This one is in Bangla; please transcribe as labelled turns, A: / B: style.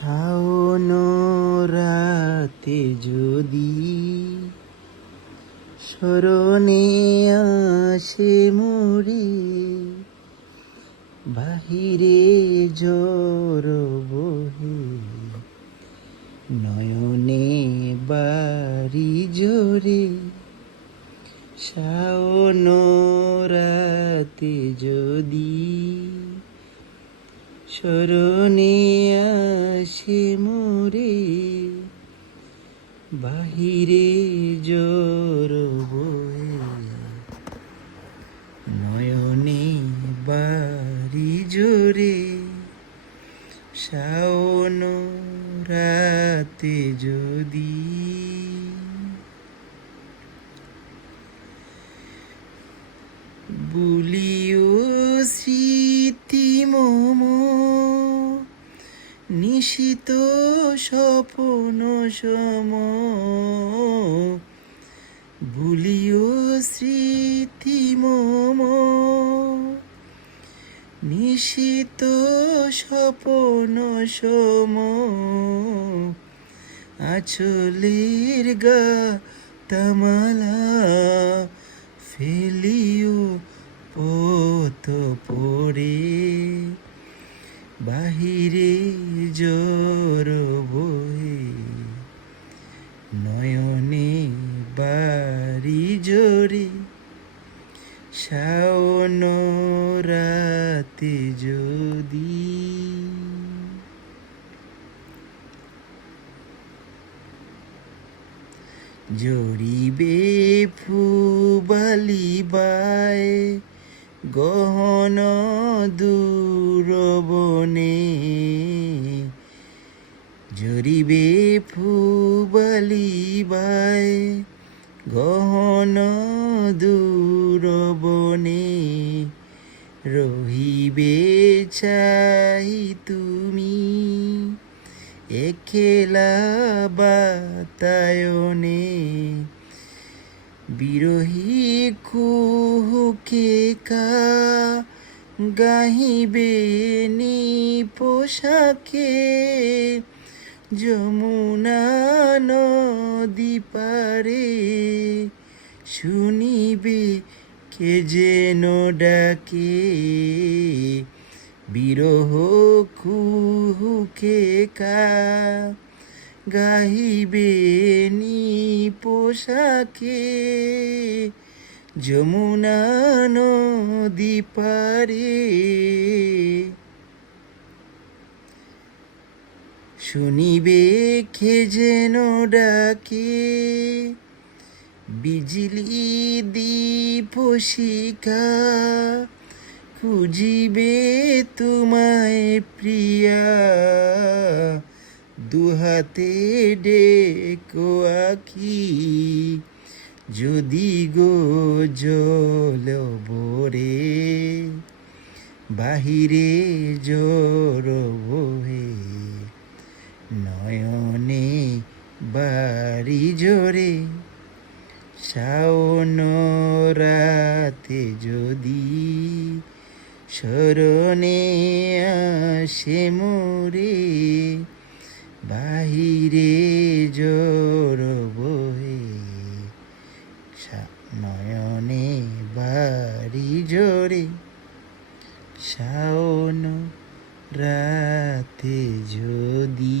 A: শাওন রাতে যদি স্মরণে আসে মুড়ি, বাহিরে জোর বহে, নয়নে বাড়ি জোরে শাওন রাতে যদি স্মরণে আসে মোরে বাহিরে জোর নয়নে বাড়ি জোরে শাওন রাতে যদি বুলিও নিশিত স্বপন সম। ভুলিও স্মৃতি মম। নিশিত স্বপন সম। আচলের গা তামালা। জোর বয়ে নয়নে বাড়ি জোরে শাওন রাতে যদি জড়িবে ফুবালিবায় গহন দূরবনে। জরিবে ফুবালিবায় গহন দূরবনে রহিবে চাই তুমি একেলা বাতায়নে, বিরহী কুহুকে কা গাহিবে নি পোশাকে যমুনা নদী পারে, শুনিবে কে যেন ডাকে। বিরহ কুহুকে কা, গাহিবে নি পোশাকে। যমুনা নদী পারে শুনিবে খে যেন ডাকে। বিজলি দীপ শিখা, খুঁজিবে তোমায় প্রিয়া। দুহাতে ডেকো আখি যদি গো জল বরে বাহিরে জোর বহে নয়নে বাড়ি জোরে শাওন রাতে যদি স্মরণে আসে মোরে, বাহিরে জোর বহে নয়নে বাড়ি জোরে শাওন রাতে যদি